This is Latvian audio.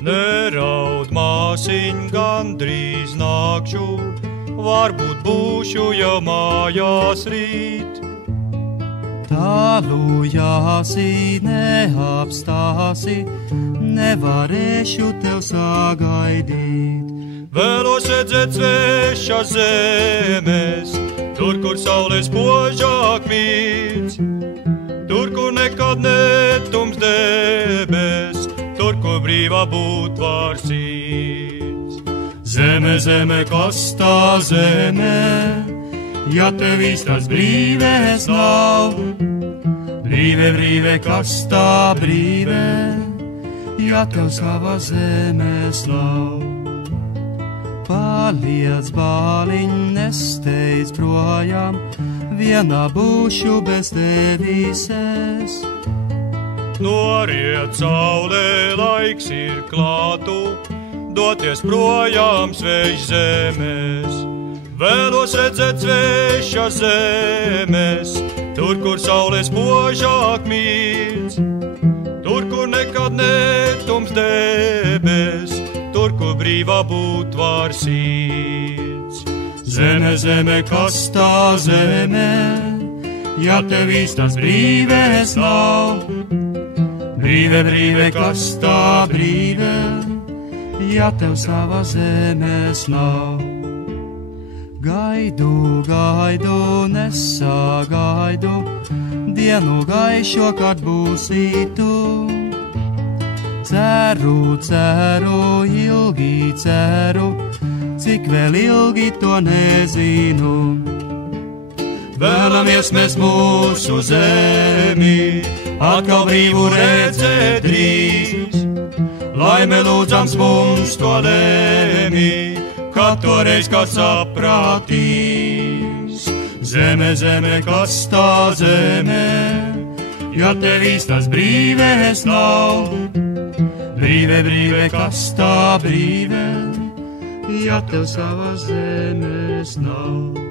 Neraud, māsiņ, gandrīz nākšu, varbūt būšu jau mājās rīt. Tālu jāsi, neapstāsi, nevarēšu tev sagaidīt. Vēlos redzēt svešas zemes, tur, kur saule spožāk mīts, tur, kur nekad netums debes, tur, kur brīvā būt var sirds. Zeme, zeme, kas tā zeme, ja tev īstās brīvēs nav? Brīve, brīve, kas tā brīve, ja tev savā zemēs nav? Paliec, bāliņ, nesteidz projām, vienā būšu bez tevis es. Noriet saulē, laiks ir klātu, doties projām svešas zemes. Vēlos redzēt svešas zemes, tur, kur saule spožāk mīts, tur, kur nekad netums debes, tur, kur brīvā būt var sirds. Zeme, zeme, kas tā zeme, ja tev īstās brīvēs nav? Brīve, brīve, kas tā brīve, ja tev savā zemēs nav? Gaidu, gaidu, nesagaidu, dienu gaišo, kad būsi tu. Ceru, ceru, ilgi ceru, cik vēl ilgi to nezinu. Vēlamies mēs mūsu zemi atkal brīvu redzēt drīz, laime lūdzams mums to lēmī, kad toreiz kāds saprātīs. Zeme, zeme, kas tā zeme, ja tev īstās brīvēs nav? Brīve, brīve, kas tā brīve, ja tev savā zemēs nav?